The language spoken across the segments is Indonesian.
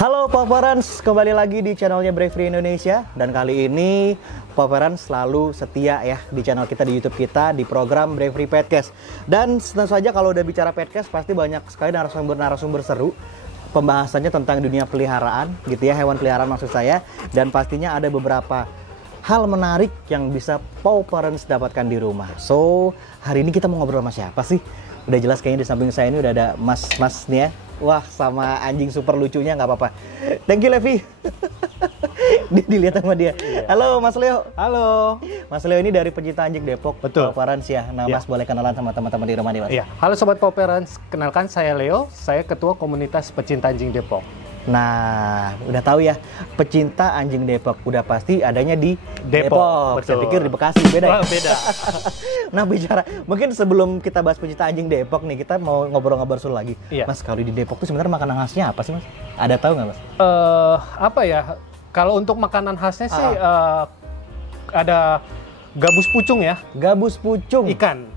Halo Paparans, kembali lagi di channelnya Bravery Indonesia. Dan kali ini Paparans selalu setia ya di channel kita, di YouTube kita, di program Bravery Podcast. Dan tentu saja kalau udah bicara podcast pasti banyak sekali narasumber seru. Pembahasannya tentang dunia peliharaan gitu ya, hewan peliharaan maksud saya. Dan pastinya ada beberapa hal menarik yang bisa Paparans dapatkan di rumah. So, hari ini kita mau ngobrol sama siapa sih? Udah jelas kayaknya di samping saya ini udah ada mas-mas nih ya. Wah, sama anjing super lucunya nggak apa-apa. Thank you, Levi. Dilihat sama dia. Halo, Mas Leo. Halo. Mas Leo ini dari pecinta anjing Depok. Betul. Paparans ya. Nah, Mas boleh kenalan sama teman-teman di rumah nih, Mas. Iya. Halo Sobat Paparans, kenalkan saya Leo. Saya Ketua Komunitas Pecinta Anjing Depok. Nah, udah tahu ya, pecinta anjing Depok udah pasti adanya di Depok. Saya pikir di Bekasi, beda ya? Oh, beda. Nah, bicara, mungkin sebelum kita bahas pecinta anjing Depok nih, kita mau ngobrol-ngobrol lagi. Iya. Mas, kalau di Depok tuh sebenarnya makanan khasnya apa sih, Mas? Ada tahu nggak, Mas? Apa ya? Kalau untuk makanan khasnya sih ada gabus pucung ya. Gabus pucung.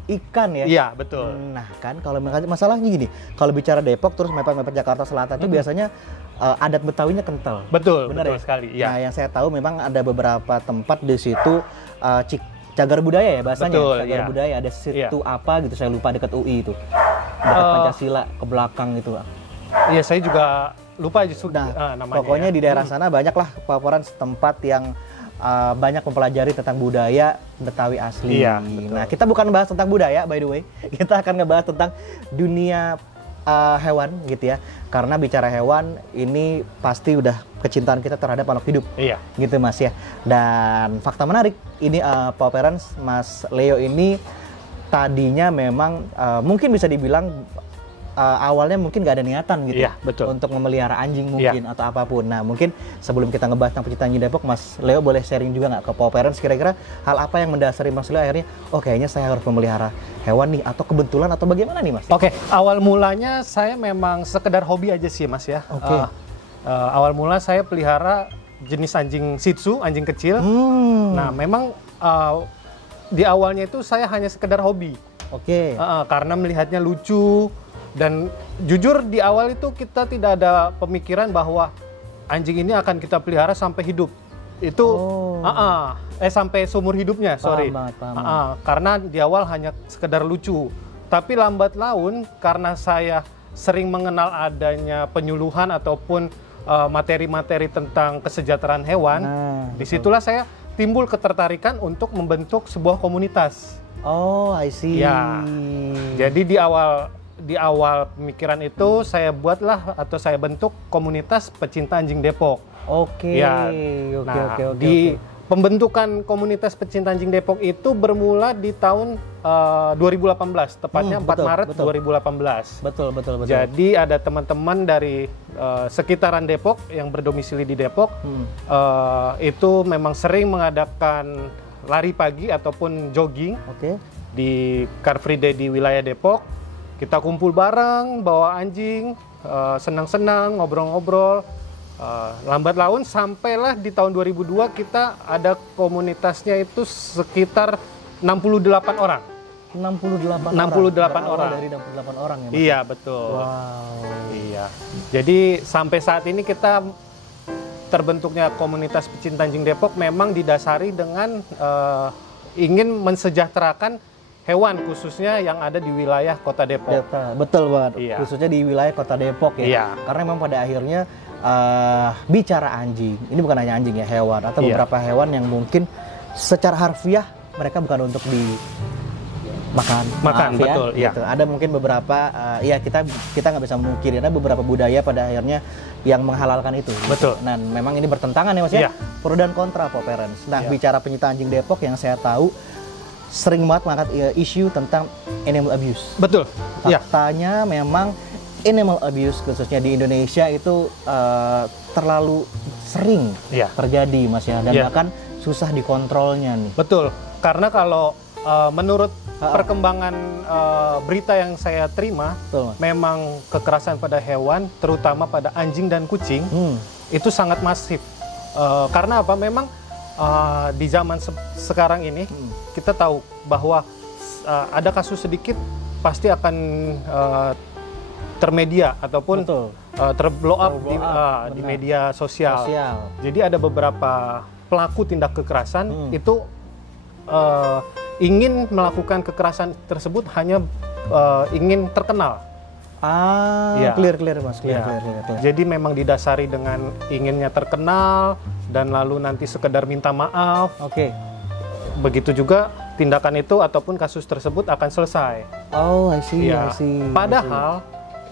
Ikan ya? Iya, betul. Nah kan, kalau masalahnya gini, kalau bicara Depok terus mepet-mepet Jakarta Selatan itu biasanya adat Betawinya kental. Betul, benar betul ya? sekali. Ya. Nah, yang saya tahu memang ada beberapa tempat di situ cagar budaya ya bahasanya. Betul, cagar iya. budaya ada situ Iya. apa gitu, saya lupa, dekat UI itu. Dekat Pancasila ke belakang itu. Iya, saya juga lupa justru namanya. Pokoknya ya. di daerah sana banyaklah Paparans tempat yang banyak mempelajari tentang budaya Betawi asli. Iya, betul. Nah, kita bukan bahas tentang budaya, by the way. Kita akan ngebahas tentang dunia hewan gitu ya. Karena bicara hewan, ini pasti udah kecintaan kita terhadap makhluk hidup. Iya. Gitu, Mas ya. Dan fakta menarik, ini Paparans, Mas Leo ini tadinya memang mungkin bisa dibilang awalnya mungkin nggak ada niatan gitu. Iya, betul. Untuk memelihara anjing mungkin atau apapun. Nah, mungkin sebelum kita ngebahas tentang pecinta anjing Depok, Mas Leo boleh sharing juga nggak ke Paparans kira-kira hal apa yang mendasari Mas Leo akhirnya kayaknya saya harus memelihara hewan nih, atau kebetulan atau bagaimana nih, Mas? Oke, awal mulanya saya memang sekedar hobi aja sih, Mas ya. Oke. Awal mula saya pelihara jenis anjing Shih Tzu, anjing kecil. Nah, memang di awalnya itu saya hanya sekedar hobi. Oke. Karena melihatnya lucu. Dan jujur di awal itu kita tidak ada pemikiran bahwa anjing ini akan kita pelihara sampai hidup. Itu sampai seumur hidupnya, sorry. Paham. Karena di awal hanya sekedar lucu. Tapi lambat laun karena saya sering mengenal adanya penyuluhan ataupun materi-materi tentang kesejahteraan hewan, disitulah saya timbul ketertarikan untuk membentuk sebuah komunitas. Oh, I see. Ya. Jadi di awal pemikiran itu saya buatlah atau saya bentuk komunitas pecinta anjing Depok. Oke. Ya. Oke. Di pembentukan komunitas pecinta anjing Depok itu bermula di tahun 2018, tepatnya 4 Maret 2018. Betul. Jadi ada teman-teman dari sekitaran Depok yang berdomisili di Depok, itu memang sering mengadakan lari pagi ataupun jogging di Car Free Day di wilayah Depok. Kita kumpul bareng, bawa anjing, senang-senang, ngobrol-ngobrol. Lambat laun sampailah di tahun 2002 kita ada komunitasnya itu sekitar 68 orang. 68 orang. Dari 68 orang ya, Mas? Iya, betul. Wow. Iya. Jadi sampai saat ini kita terbentuknya komunitas pecinta anjing Depok memang didasari dengan ingin mensejahterakan hewan khususnya yang ada di wilayah Kota Depok. Betul banget. Iya. Khususnya di wilayah Kota Depok ya. Iya. Karena memang pada akhirnya bicara anjing, ini bukan hanya anjing ya, hewan atau beberapa hewan yang mungkin secara harfiah mereka bukan untuk dimakan. Betul. Gitu. Ada mungkin beberapa kita nggak bisa memungkiri, ada beberapa budaya pada akhirnya yang menghalalkan itu. Betul. Nah, memang ini bertentangan ya, Mas ya. Iya. Pro dan kontra Paparans. Nah, bicara pecinta anjing Depok yang saya tahu sering banget mengangkat isu tentang animal abuse. Betul. Faktanya memang animal abuse khususnya di Indonesia itu terlalu sering terjadi, Mas ya, dan bahkan susah dikontrolnya nih. Betul. Karena kalau menurut perkembangan berita yang saya terima, memang kekerasan pada hewan, terutama pada anjing dan kucing, itu sangat masif. Karena apa? Memang di zaman sekarang ini kita tahu bahwa ada kasus sedikit pasti akan termedia ataupun terblow up di media sosial. Jadi ada beberapa pelaku tindak kekerasan itu ingin melakukan kekerasan tersebut hanya ingin terkenal. Clear Mas. Clear. Jadi memang didasari dengan inginnya terkenal dan lalu nanti sekedar minta maaf. Begitu juga tindakan itu ataupun kasus tersebut akan selesai. I see. Padahal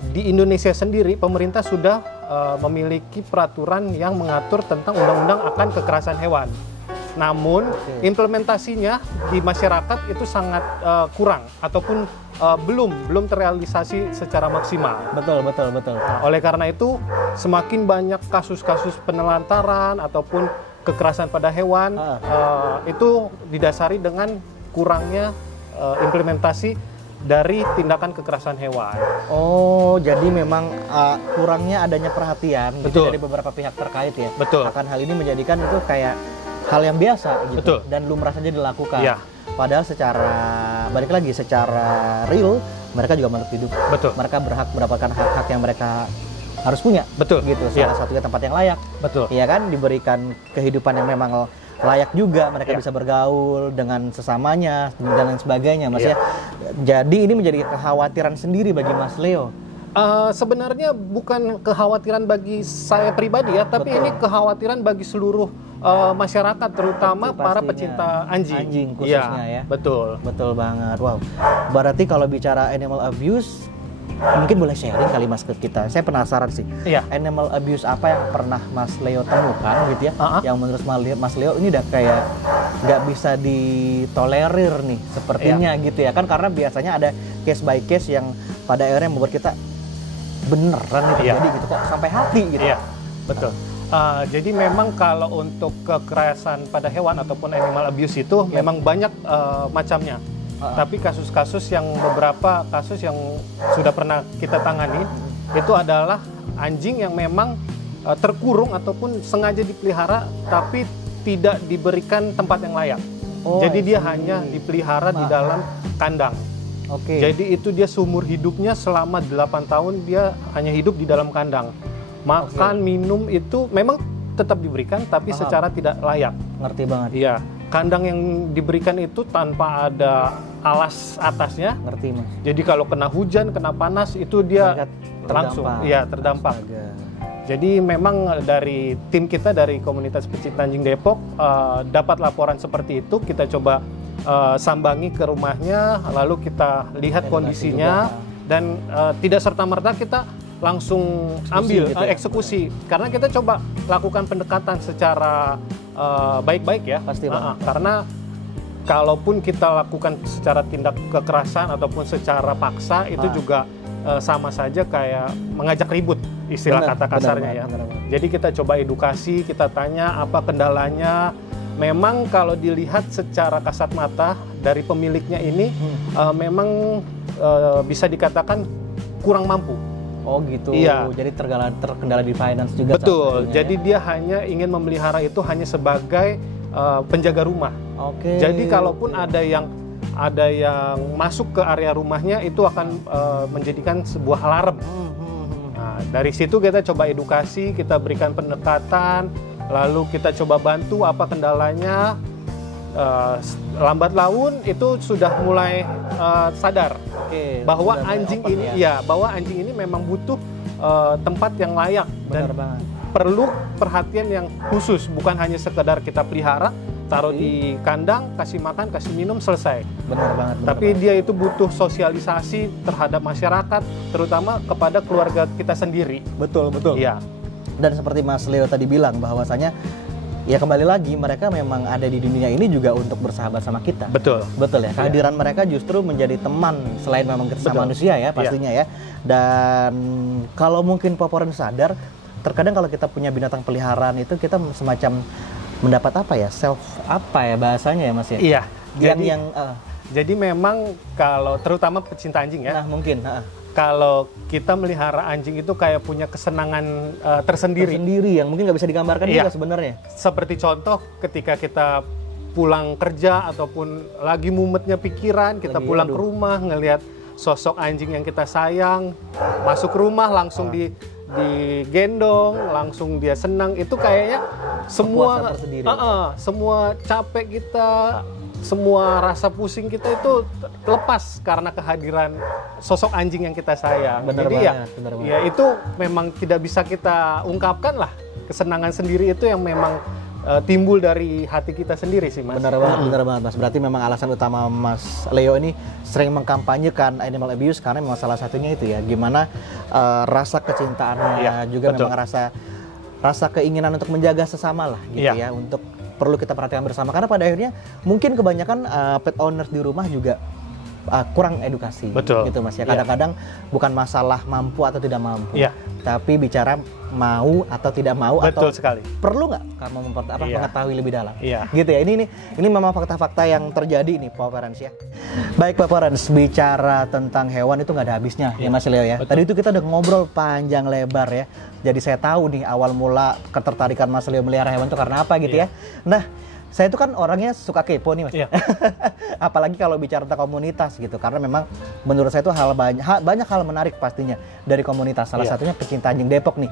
di Indonesia sendiri pemerintah sudah memiliki peraturan yang mengatur tentang undang-undang akan kekerasan hewan. Namun implementasinya di masyarakat itu sangat kurang ataupun belum terrealisasi secara maksimal. Betul. Nah, oleh karena itu semakin banyak kasus-kasus penelantaran ataupun kekerasan pada hewan itu didasari dengan kurangnya implementasi dari tindakan kekerasan hewan. Jadi memang kurangnya adanya perhatian gitu dari beberapa pihak terkait ya. Akan hal ini menjadikan itu kayak hal yang biasa gitu dan lumrah saja dilakukan. Padahal balik lagi secara real mereka juga makhluk hidup. Mereka berhak mendapatkan hak-hak yang mereka harus punya. Gitu. Salah satunya tempat yang layak. Iya kan, diberikan kehidupan yang memang layak juga, mereka bisa bergaul dengan sesamanya dan lain sebagainya, Mas ya. Jadi ini menjadi kekhawatiran sendiri bagi Mas Leo. Sebenarnya bukan kekhawatiran bagi saya pribadi ya, tapi ini kekhawatiran bagi seluruh masyarakat, terutama para pecinta anjing khususnya ya. Betul Banget. Wow. Berarti kalau bicara animal abuse, mungkin boleh sharing kali Mas ke kita. Saya penasaran sih. Animal abuse apa yang pernah Mas Leo temukan gitu ya? Yang menurut Mas Leo ini udah kayak nggak bisa ditolerir nih sepertinya gitu ya kan, karena biasanya ada case by case yang pada akhirnya membuat kita beneran nih terjadi gitu kok sampai hati gitu. Betul. Jadi memang kalau untuk kekerasan pada hewan ataupun animal abuse itu memang banyak macamnya. Tapi kasus-kasus yang beberapa kasus yang sudah pernah kita tangani itu adalah anjing yang memang terkurung ataupun sengaja dipelihara tapi tidak diberikan tempat yang layak. Jadi dia hanya dipelihara di dalam kandang. Jadi itu dia seumur hidupnya selama 8 tahun dia hanya hidup di dalam kandang. Makan, minum itu memang tetap diberikan tapi secara tidak layak. Ngerti banget. Iya. Kandang yang diberikan itu tanpa ada alas atasnya. Ngerti Mas. Jadi kalau kena hujan, kena panas itu dia langsung terdampak. Jadi memang dari tim kita dari komunitas pecinta anjing Depok dapat laporan seperti itu, kita coba sambangi ke rumahnya, lalu kita lihat kondisinya dan tidak serta-merta kita langsung ambil eksekusi karena kita coba lakukan pendekatan secara baik-baik ya. Karena kalaupun kita lakukan secara tindak kekerasan ataupun secara paksa itu juga sama saja kayak mengajak ribut istilah kata kasarnya ya. Jadi kita coba edukasi, kita tanya apa kendalanya. Memang kalau dilihat secara kasat mata dari pemiliknya ini memang bisa dikatakan kurang mampu. Gitu. Jadi terkendala di finance juga. Betul. Jadi dia hanya ingin memelihara itu hanya sebagai penjaga rumah. Jadi kalaupun ada yang masuk ke area rumahnya itu akan menjadikan sebuah alarm. Nah, dari situ kita coba edukasi, kita berikan pendekatan, lalu kita coba bantu apa kendalanya. Lambat laun itu sudah mulai sadar bahwa anjing ini memang butuh tempat yang layak dan perlu perhatian yang khusus, bukan hanya sekedar kita pelihara, taruh di kandang, kasih makan, kasih minum, selesai. Tapi dia itu butuh sosialisasi terhadap masyarakat, terutama kepada keluarga kita sendiri. Betul. Iya. Dan seperti Mas Leo tadi bilang bahwasanya ya kembali lagi mereka memang ada di dunia ini juga untuk bersahabat sama kita. Betul ya. Kehadiran mereka justru menjadi teman selain memang sama manusia ya pastinya ya. Dan kalau mungkin Poporan sadar, terkadang kalau kita punya binatang peliharaan itu kita semacam mendapat bahasanya ya Mas ya. Iya. Jadi memang kalau terutama pecinta anjing ya. Nah mungkin. Kalau kita melihara anjing itu kayak punya kesenangan tersendiri yang mungkin nggak bisa digambarkan juga sebenarnya. Seperti contoh ketika kita pulang kerja ataupun lagi mumetnya pikiran, kita pulang ke rumah ngelihat sosok anjing yang kita sayang masuk rumah langsung digendong, langsung dia senang, itu kayaknya semua semua capek kita, semua rasa pusing kita itu lepas karena kehadiran sosok anjing yang kita sayang. Jadi ya itu memang tidak bisa kita ungkapkan lah, kesenangan sendiri itu yang memang timbul dari hati kita sendiri sih, Mas. Benar banget, Mas. Berarti memang alasan utama Mas Leo ini sering mengkampanyekan animal abuse karena memang salah satunya itu ya, gimana rasa kecintaannya, juga betul. Memang rasa keinginan untuk menjaga sesama lah gitu ya, untuk perlu kita perhatikan bersama, karena pada akhirnya mungkin kebanyakan pet owners di rumah juga kurang edukasi. Betul. Gitu, Mas ya. Kadang-kadang bukan masalah mampu atau tidak mampu, tapi bicara mau atau tidak mau. Betul atau sekali. Perlu nggak kamu mengetahui lebih dalam? Gitu ya. Ini memang fakta-fakta yang terjadi nih, Pak Parents ya. Baik Pak Parents, bicara tentang hewan itu nggak ada habisnya ya Mas Leo ya. Betul. Tadi itu kita udah ngobrol panjang lebar ya. Jadi saya tahu nih awal mula ketertarikan Mas Leo melihara hewan itu karena apa gitu ya. Nah, saya itu kan orangnya suka kepo nih Mas. Apalagi kalau bicara tentang komunitas gitu, karena memang menurut saya itu banyak hal menarik pastinya dari komunitas. Salah satunya pecinta anjing Depok nih.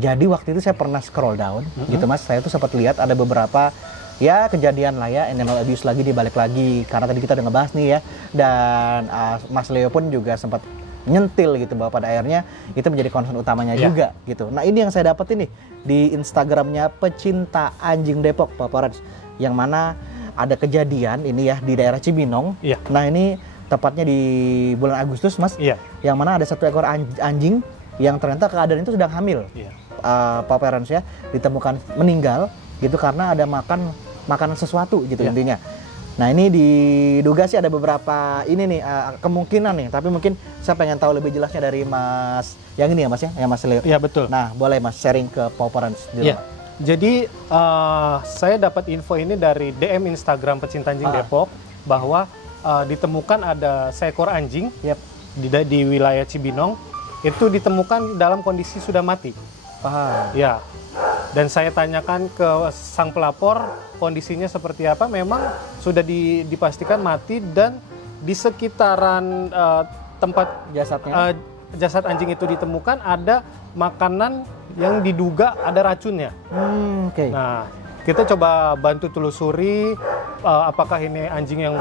Jadi waktu itu saya pernah scroll down gitu Mas, saya tuh sempat lihat ada beberapa ya kejadian lah ya, animal abuse lagi dibalik lagi, karena tadi kita udah ngebahas nih ya, dan Mas Leo pun juga sempat nyentil gitu bahwa pada akhirnya itu menjadi concern utamanya juga gitu. Nah ini yang saya dapat ini di Instagramnya pecinta anjing Depok Pak Parents, yang mana ada kejadian ini ya di daerah Cibinong. Nah ini tepatnya di bulan Agustus Mas, yang mana ada satu ekor anjing yang ternyata keadaan itu sedang hamil. Pak Parents ya, ditemukan meninggal gitu karena ada makanan sesuatu gitu intinya. Nah ini diduga sih ada beberapa ini nih kemungkinan nih, tapi mungkin saya pengen tahu lebih jelasnya dari Mas yang ini ya Mas ya, yang Mas Leo. Iya betul. Nah boleh Mas sharing ke Pak Parents di rumah. Jadi saya dapat info ini dari DM Instagram pecinta anjing Depok bahwa ditemukan ada seekor anjing di wilayah Cibinong, itu ditemukan dalam kondisi sudah mati. Ya. Dan saya tanyakan ke sang pelapor kondisinya seperti apa, memang sudah dipastikan mati, dan di sekitaran tempat jasad anjing itu ditemukan ada makanan yang diduga ada racunnya. Nah, kita coba bantu telusuri apakah ini anjing yang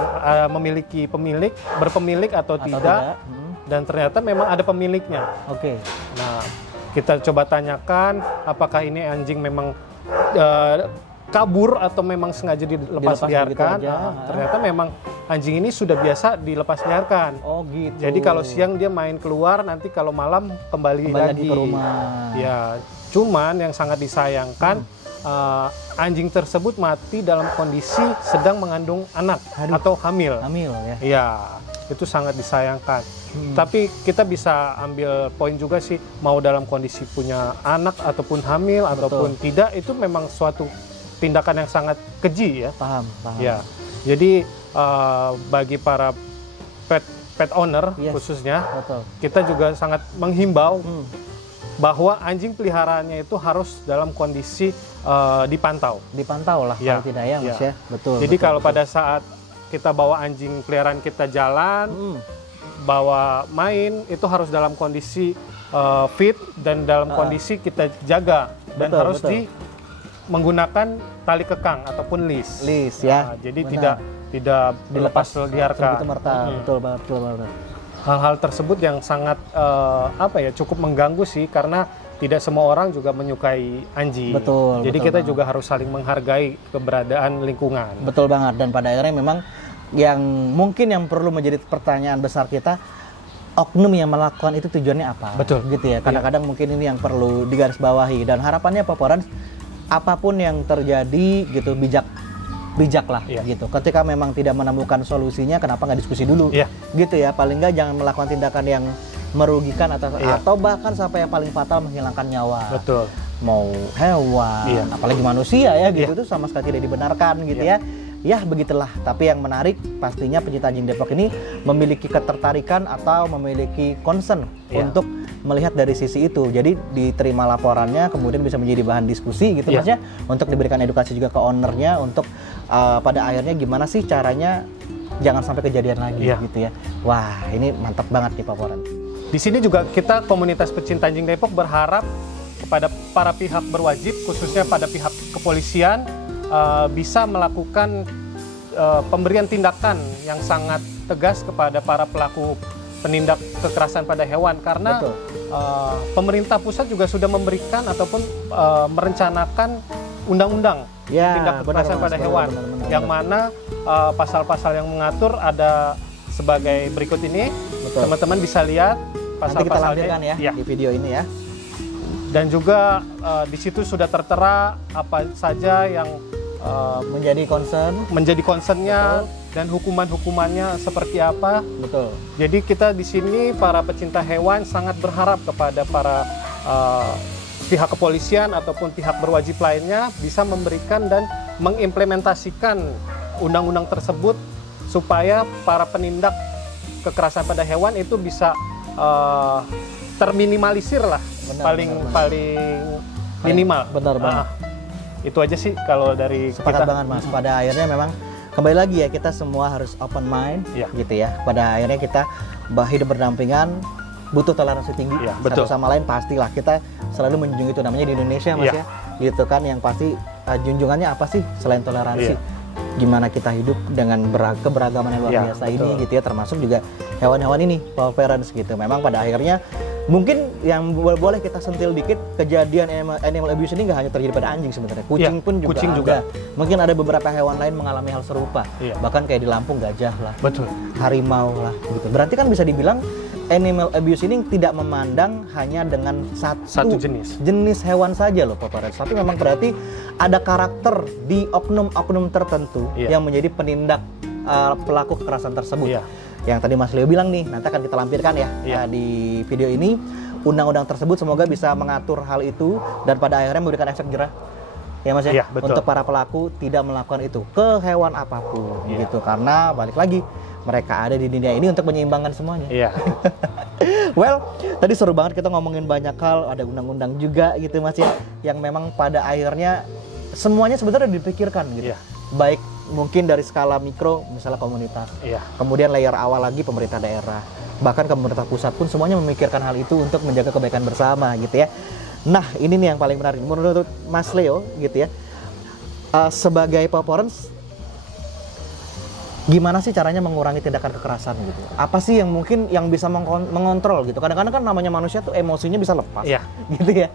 memiliki berpemilik atau tidak. Dan ternyata memang ada pemiliknya. Nah, kita coba tanyakan apakah ini anjing memang kabur atau memang sengaja dilepas liarkan. Gitu ternyata memang anjing ini sudah biasa dilepas liarkan. Gitu. Jadi kalau siang dia main keluar, nanti kalau malam kembali lagi ke rumah. Ya, cuman yang sangat disayangkan anjing tersebut mati dalam kondisi sedang mengandung anak atau hamil. Ya, itu sangat disayangkan. Tapi kita bisa ambil poin juga sih, mau dalam kondisi punya anak ataupun hamil ataupun tidak, itu memang suatu tindakan yang sangat keji ya. Paham. Ya, jadi bagi para pet owner khususnya, kita juga sangat menghimbau bahwa anjing peliharaannya itu harus dalam kondisi dipantau lah kalau tidak ya Mas ya. Jadi kalau pada saat kita bawa anjing peliharaan kita jalan, bawa main, itu harus dalam kondisi fit dan dalam kondisi kita jaga, dan harus menggunakan tali kekang ataupun leash ya. Jadi tidak dilepas liarkan. Betul banget. Hal-hal tersebut yang sangat cukup mengganggu sih, karena tidak semua orang juga menyukai anjing. Jadi kita juga harus saling menghargai keberadaan lingkungan. Betul banget. Dan pada akhirnya memang yang perlu menjadi pertanyaan besar kita, oknum yang melakukan itu tujuannya apa? Gitu ya. Kadang-kadang mungkin ini yang perlu digarisbawahi, dan harapannya Pak Parents, apapun yang terjadi gitu bijak lah gitu. Ketika memang tidak menemukan solusinya, kenapa nggak diskusi dulu? Gitu ya. Paling nggak jangan melakukan tindakan yang merugikan atau bahkan sampai yang paling fatal menghilangkan nyawa. Mau hewan, apalagi manusia ya gitu, itu sama sekali tidak dibenarkan gitu ya. Ya begitulah. Tapi yang menarik pastinya pecinta anjing Depok ini memiliki ketertarikan atau memiliki concern untuk melihat dari sisi itu. Jadi diterima laporannya, kemudian bisa menjadi bahan diskusi gitu Mas ya, untuk diberikan edukasi juga ke ownernya untuk pada akhirnya gimana sih caranya jangan sampai kejadian lagi gitu ya. Wah, ini mantap banget nih Pak Poran. Di sini juga kita komunitas pecinta anjing Depok berharap kepada para pihak berwajib, khususnya pada pihak kepolisian, bisa melakukan pemberian tindakan yang sangat tegas kepada para pelaku penindak kekerasan pada hewan, karena pemerintah pusat juga sudah memberikan ataupun merencanakan undang-undang tindak kekerasan pada hewan, yang mana pasal-pasal yang mengatur ada sebagai berikut ini. Teman-teman bisa lihat pasal-pasalnya. Nanti kita lampirkan ya di video ini ya. Dan juga di situ sudah tertera apa saja yang menjadi concernnya dan hukuman-hukumannya seperti apa. Betul. Jadi kita di sini para pecinta hewan sangat berharap kepada para pihak kepolisian ataupun pihak berwajib lainnya bisa memberikan dan mengimplementasikan undang-undang tersebut supaya para penindak kekerasan pada hewan itu bisa terminimalisir lah, paling minimal. Benar banget. Itu aja sih kalau dari sepakat kita. Banget Mas. Pada akhirnya memang kembali lagi ya, kita semua harus open mind gitu ya. Pada akhirnya kita hidup berdampingan, butuh toleransi tinggi satu sama lain. Pastilah kita selalu menjunjung itu, namanya di Indonesia Mas ya. Gitu kan, yang pasti junjungannya apa sih selain toleransi? Gimana kita hidup dengan keberagaman yang luar biasa ini gitu ya, termasuk juga hewan-hewan ini, Paw Parents gitu. Memang pada akhirnya mungkin yang boleh kita sentil dikit, kejadian animal abuse ini nggak hanya terjadi pada anjing sebenarnya, kucing pun juga ada. Mungkin ada beberapa hewan lain mengalami hal serupa, bahkan kayak di Lampung gajah lah, harimau lah gitu. Berarti kan bisa dibilang animal abuse ini tidak memandang hanya dengan satu jenis hewan saja loh Paw Parents, tapi memang berarti ada karakter di oknum-oknum tertentu yang menjadi penindak pelaku kekerasan tersebut. Yang tadi Mas Leo bilang nih, nanti akan kita lampirkan ya di video ini. Undang-undang tersebut semoga bisa mengatur hal itu dan pada akhirnya memberikan efek jerah ya Mas ya, untuk para pelaku tidak melakukan itu ke hewan apapun gitu. Karena balik lagi, mereka ada di dunia ini untuk menyeimbangkan semuanya. Well, tadi seru banget kita ngomongin banyak hal, ada undang-undang juga gitu Mas ya, yang memang pada akhirnya semuanya sebenarnya dipikirkan gitu. Baik mungkin dari skala mikro, misalnya komunitas, kemudian layer awal lagi pemerintah daerah, bahkan pemerintah pusat pun semuanya memikirkan hal itu untuk menjaga kebaikan bersama gitu ya. Nah ini nih yang paling menarik menurut Mas Leo gitu ya, sebagai Paw Parents, gimana sih caranya mengurangi tindakan kekerasan gitu? Apa sih yang mungkin yang bisa mengontrol gitu? Kadang-kadang kan namanya manusia tuh emosinya bisa lepas gitu ya.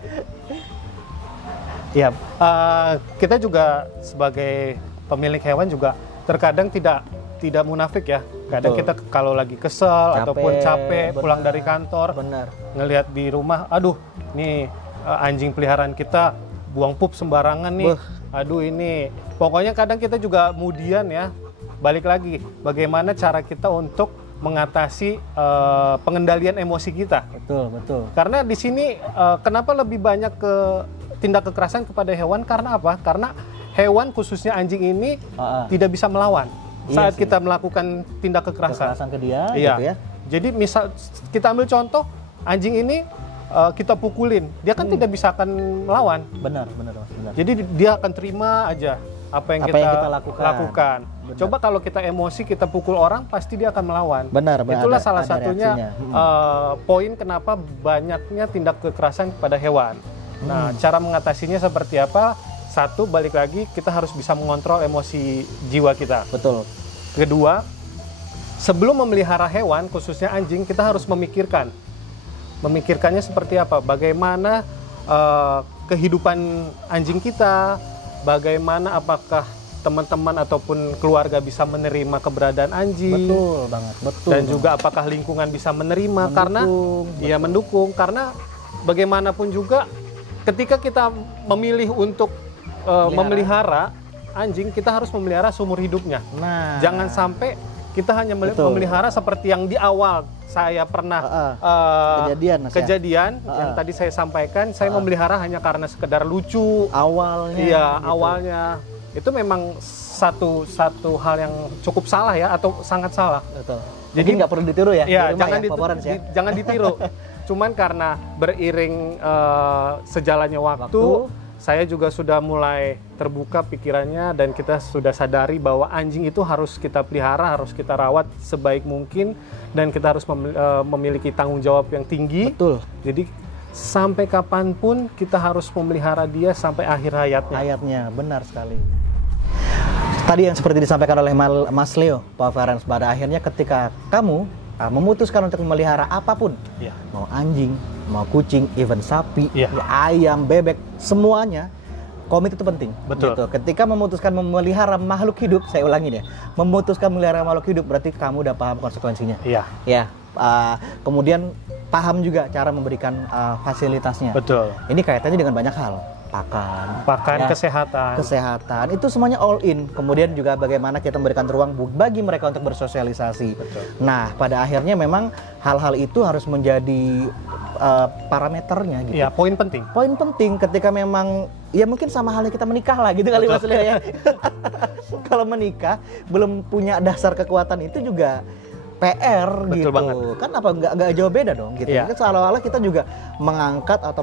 Kita juga sebagai pemilik hewan juga terkadang tidak munafik ya. Kadang kita kalau lagi kesel ataupun capek pulang dari kantor, ngelihat di rumah, aduh nih anjing peliharaan kita buang pup sembarangan nih. Aduh ini, pokoknya kadang kita juga kemudian ya, balik lagi bagaimana cara kita untuk mengatasi pengendalian emosi kita. Betul. Karena di sini kenapa lebih banyak ke tindak kekerasan kepada hewan, karena apa? Karena hewan khususnya anjing ini tidak bisa melawan saat kita melakukan tindak kekerasan ke dia gitu ya. Jadi misal kita ambil contoh anjing ini kita pukulin, dia kan tidak bisa akan melawan. Benar. Jadi dia akan terima aja apa yang kita lakukan. Coba kalau kita emosi, kita pukul orang, pasti dia akan melawan. Itulah salah satunya poin kenapa banyaknya tindak kekerasan kepada hewan. Nah, cara mengatasinya seperti apa? Satu, balik lagi, kita harus bisa mengontrol emosi jiwa kita. Betul. Kedua, sebelum memelihara hewan, khususnya anjing, kita harus memikirkan. Memikirkannya seperti apa? Bagaimana kehidupan anjing kita, bagaimana apakah teman-teman ataupun keluarga bisa menerima keberadaan anjing. Betul banget, betul. Dan juga apakah lingkungan bisa menerima, mendukung. Karena bagaimanapun juga ketika kita memilih untuk memelihara anjing, kita harus memelihara seumur hidupnya. Jangan sampai kita hanya memelihara seperti yang di awal saya pernah kejadian yang tadi saya sampaikan. Saya memelihara hanya karena sekedar lucu awalnya. Awalnya itu memang satu hal yang cukup salah ya, atau sangat salah. Jadi nggak perlu ditiru ya. Jangan ditiru. cuman karena beriring sejalannya waktu, saya juga sudah mulai terbuka pikirannya dan kita sudah sadari bahwa anjing itu harus kita pelihara, harus kita rawat sebaik mungkin dan kita harus memiliki tanggung jawab yang tinggi. Betul. Jadi sampai kapanpun kita harus memelihara dia sampai akhir hayatnya. Hayatnya, benar sekali. Tadi yang seperti disampaikan oleh Mas Leo, Pak Ferenc, pada akhirnya ketika kamu memutuskan untuk memelihara apapun, mau anjing, mau kucing, even sapi, ayam, bebek, semuanya, komit itu penting. Betul. Gitu. Ketika memutuskan memelihara makhluk hidup, saya ulangi deh, memutuskan memelihara makhluk hidup berarti kamu udah paham konsekuensinya. Iya. Ya. Kemudian paham juga cara memberikan fasilitasnya. Betul. Ini kaitannya dengan banyak hal. Pakan, kesehatan, itu semuanya all in. Kemudian juga bagaimana kita memberikan ruang bagi mereka untuk bersosialisasi. Betul. Nah, pada akhirnya memang hal-hal itu harus menjadi parameternya gitu. Iya, poin penting. Poin penting ketika memang ya mungkin sama halnya kita menikah lah gitu kali Mas Leo ya. Kalau menikah belum punya dasar kekuatan itu juga PR. Betul gitu banget. Kan apa nggak jauh beda dong gitu. Kan seolah-olah kita juga mengangkat atau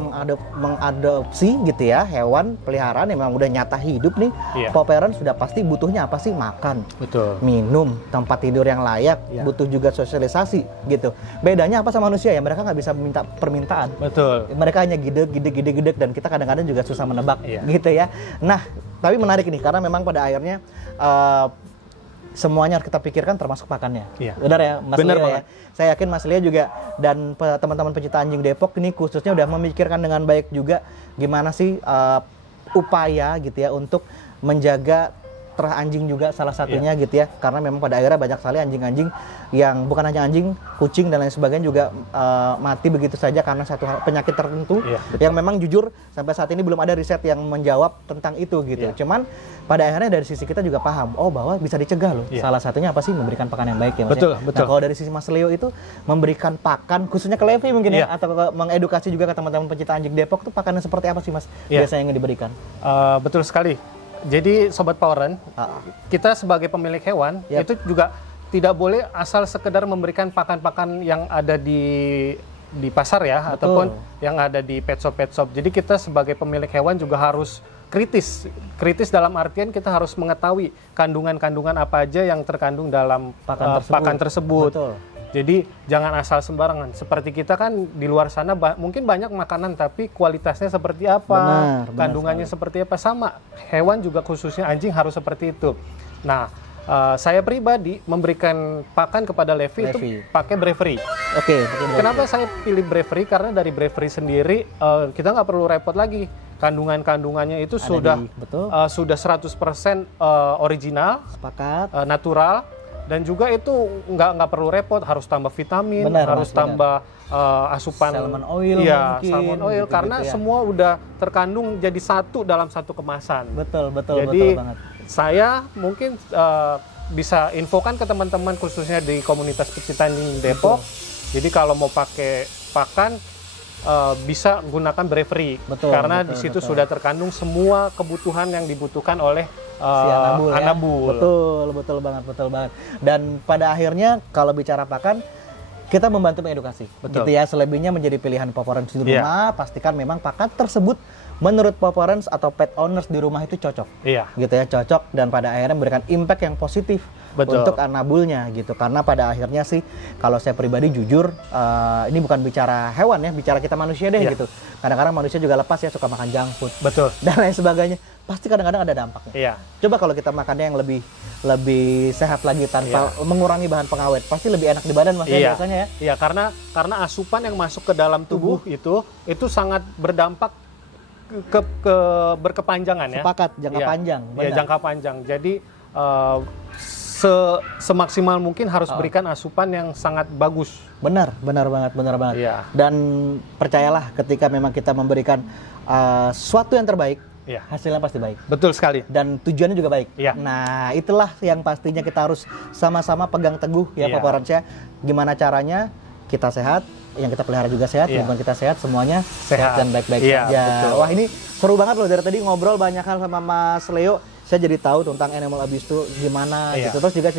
mengadopsi gitu ya hewan peliharaan yang memang udah nyata hidup nih. Parents sudah pasti butuhnya apa sih? Makan, betul, minum, tempat tidur yang layak, butuh juga sosialisasi gitu. Bedanya apa sama manusia ya? Mereka nggak bisa minta permintaan. Betul. Mereka hanya gede dan kita kadang-kadang juga susah menebak gitu ya. Nah, tapi menarik nih karena memang pada akhirnya semuanya harus kita pikirkan termasuk pakannya. Benar ya Mas Leo ya? Saya yakin Mas Leo juga dan teman-teman pecinta anjing Depok ini khususnya udah memikirkan dengan baik juga gimana sih upaya gitu ya untuk menjaga terah anjing juga salah satunya gitu ya. Karena memang pada akhirnya banyak sekali anjing-anjing yang bukan hanya anjing, kucing dan lain sebagainya juga mati begitu saja karena satu penyakit tertentu yang memang jujur sampai saat ini belum ada riset yang menjawab tentang itu gitu. Cuman pada akhirnya dari sisi kita juga paham bahwa bisa dicegah loh. Salah satunya apa sih? Memberikan pakan yang baik ya Mas. Betul. Nah, kalau dari sisi Mas Leo itu memberikan pakan khususnya ke Levi mungkin ya atau mengedukasi juga ke teman-teman pecinta anjing Depok tuh pakan yang seperti apa sih Mas biasanya yang diberikan? Betul sekali. Jadi Sobat Poweren, kita sebagai pemilik hewan itu juga tidak boleh asal sekedar memberikan pakan-pakan yang ada di pasar ya. Betul. Ataupun yang ada di pet shop. Jadi kita sebagai pemilik hewan juga harus kritis dalam artian kita harus mengetahui kandungan-kandungan apa aja yang terkandung dalam pakan tersebut. Betul. Jadi jangan asal sembarangan. Seperti kita kan di luar sana mungkin banyak makanan tapi kualitasnya seperti apa, kandungannya seperti apa, sama. Hewan juga khususnya anjing harus seperti itu. Nah, saya pribadi memberikan pakan kepada Levi itu pakai Bravery. Kenapa saya pilih Bravery? Karena dari Bravery sendiri kita nggak perlu repot lagi. Kandungannya itu sudah 100% original, natural. Dan juga itu nggak perlu repot, harus tambah vitamin, harus tambah asupan salmon oil, salmon oil, karena semua udah terkandung jadi satu dalam satu kemasan. Betul Jadi banget. Saya mungkin bisa infokan ke teman-teman khususnya di komunitas pecinta anjing Depok. Jadi kalau mau pakai pakan bisa gunakan Bravery, karena di situ sudah terkandung semua kebutuhan yang dibutuhkan oleh Anabul. Betul banget. Dan pada akhirnya kalau bicara pakan, kita membantu mengedukasi. Gitu ya, selebihnya menjadi pilihan Parents di rumah. Pastikan memang pakan tersebut menurut Parents atau pet owners di rumah itu cocok. Gitu ya, cocok dan pada akhirnya memberikan impact yang positif untuk Anabulnya gitu. Karena pada akhirnya sih kalau saya pribadi jujur ini bukan bicara hewan ya, bicara kita manusia deh gitu. Kadang-kadang manusia juga lepas ya, suka makan junk food dan lain sebagainya. Pasti kadang-kadang ada dampaknya. Coba kalau kita makannya yang lebih sehat lagi tanpa mengurangi bahan pengawet, pasti lebih enak di badan Mas biasanya ya. Karena asupan yang masuk ke dalam tubuh itu sangat berdampak ke berkepanjangan ya. Sepakat, jangka panjang. Jangka panjang. Jadi semaksimal mungkin harus berikan asupan yang sangat bagus. Benar banget. Dan percayalah ketika memang kita memberikan sesuatu yang terbaik, hasilnya pasti baik. Betul sekali. Dan tujuannya juga baik. Nah, itulah yang pastinya kita harus sama-sama pegang teguh ya Pak Parents ya. Gimana caranya kita sehat, yang kita pelihara juga sehat, lingkungan kita sehat, semuanya sehat dan baik-baik saja. Betul. Wah, ini seru banget loh, dari tadi ngobrol banyak hal sama Mas Leo. Saya jadi tahu tentang animal abuse itu gimana gitu. Terus juga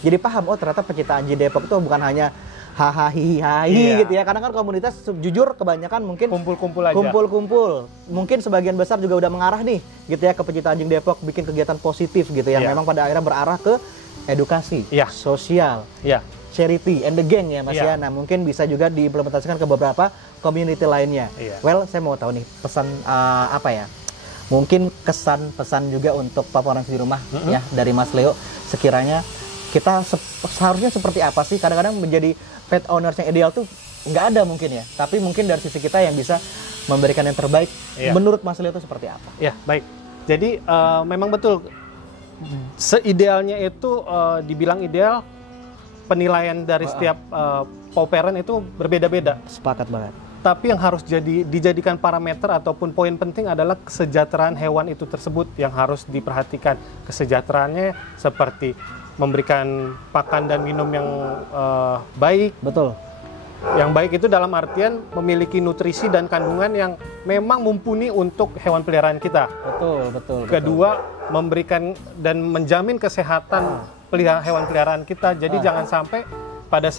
jadi paham, ternyata pecinta anjing Depok itu bukan hanya hahaha gitu ya. Karena kan komunitas jujur kebanyakan mungkin kumpul-kumpul aja. Kumpul-kumpul. Mungkin sebagian besar juga udah mengarah nih gitu ya ke pecinta anjing Depok, bikin kegiatan positif gitu yang memang pada akhirnya berarah ke edukasi, sosial, charity and the gang ya Mas ya. Nah, mungkin bisa juga diimplementasikan ke beberapa community lainnya. Well, saya mau tahu nih pesan apa ya? Mungkin kesan pesan juga untuk Paparan di rumah ya dari Mas Leo, sekiranya kita seharusnya seperti apa sih? Kadang-kadang menjadi pet owners yang ideal tuh nggak ada mungkin ya, tapi mungkin dari sisi kita yang bisa memberikan yang terbaik. Menurut Mas Leo itu seperti apa? Ya, baik. Jadi memang betul seidealnya itu dibilang ideal, penilaian dari setiap paw parent itu berbeda-beda. Sepakat banget. Tapi yang harus dijadikan parameter ataupun poin penting adalah kesejahteraan hewan itu tersebut yang harus diperhatikan. Kesejahteraannya seperti memberikan pakan dan minum yang baik. Betul. Yang baik itu dalam artian memiliki nutrisi dan kandungan yang memang mumpuni untuk hewan peliharaan kita. Betul. Kedua, memberikan dan menjamin kesehatan hewan peliharaan kita. Jadi jangan sampai pada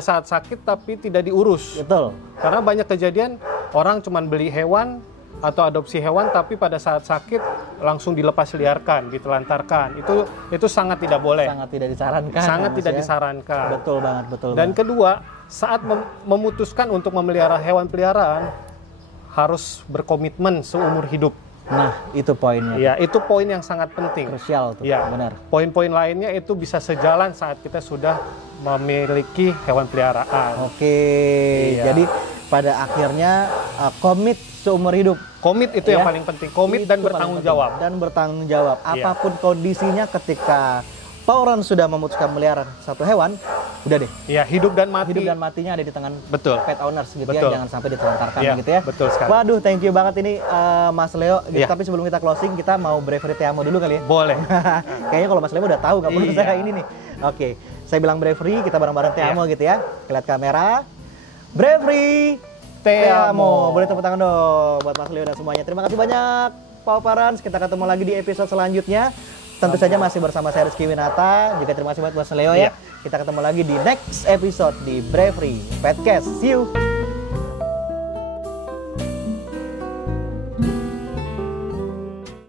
saat sakit tapi tidak diurus. Betul. Karena banyak kejadian orang cuma beli hewan atau adopsi hewan tapi pada saat sakit langsung dilepas liarkan, ditelantarkan. Itu sangat tidak boleh. Sangat tidak disarankan. Sangat tidak disarankan. Betul banget, betul. Dan kedua, saat memutuskan untuk memelihara hewan peliharaan harus berkomitmen seumur hidup. Nah, itu poinnya. Ya, itu poin yang sangat penting. Krusial tuh. Ya, benar. Poin-poin lainnya itu bisa sejalan saat kita sudah memiliki hewan peliharaan. Oke. Jadi pada akhirnya komit seumur hidup. Komit itu yang paling penting. Komit dan bertanggung jawab. Dan bertanggung jawab. Apapun kondisinya ketika Paparan sudah memutuskan melihara satu hewan, udah deh. Ya, hidup dan mati. Hidup dan matinya ada di tangan pet owners gitu ya. Jangan sampai ditelantarkan gitu ya. Betul sekali. Waduh, thank you banget ini Mas Leo. Gitu. Tapi sebelum kita closing, kita mau Bravery Teamo dulu kali ya. Boleh. Kayaknya kalau Mas Leo udah tahu, nggak perlu saya ini nih. Oke, saya bilang Bravery, kita bareng-bareng Teamo gitu ya. Lihat kamera. Bravery Teamo. Boleh tepuk tangan dong buat Mas Leo dan semuanya. Terima kasih banyak Paparan. Kita ketemu lagi di episode selanjutnya. Tentu saja masih bersama saya Rizky Winata. Juga terima kasih buat Mas Leo ya. Kita ketemu lagi di next episode di Bravery Podcast. See you.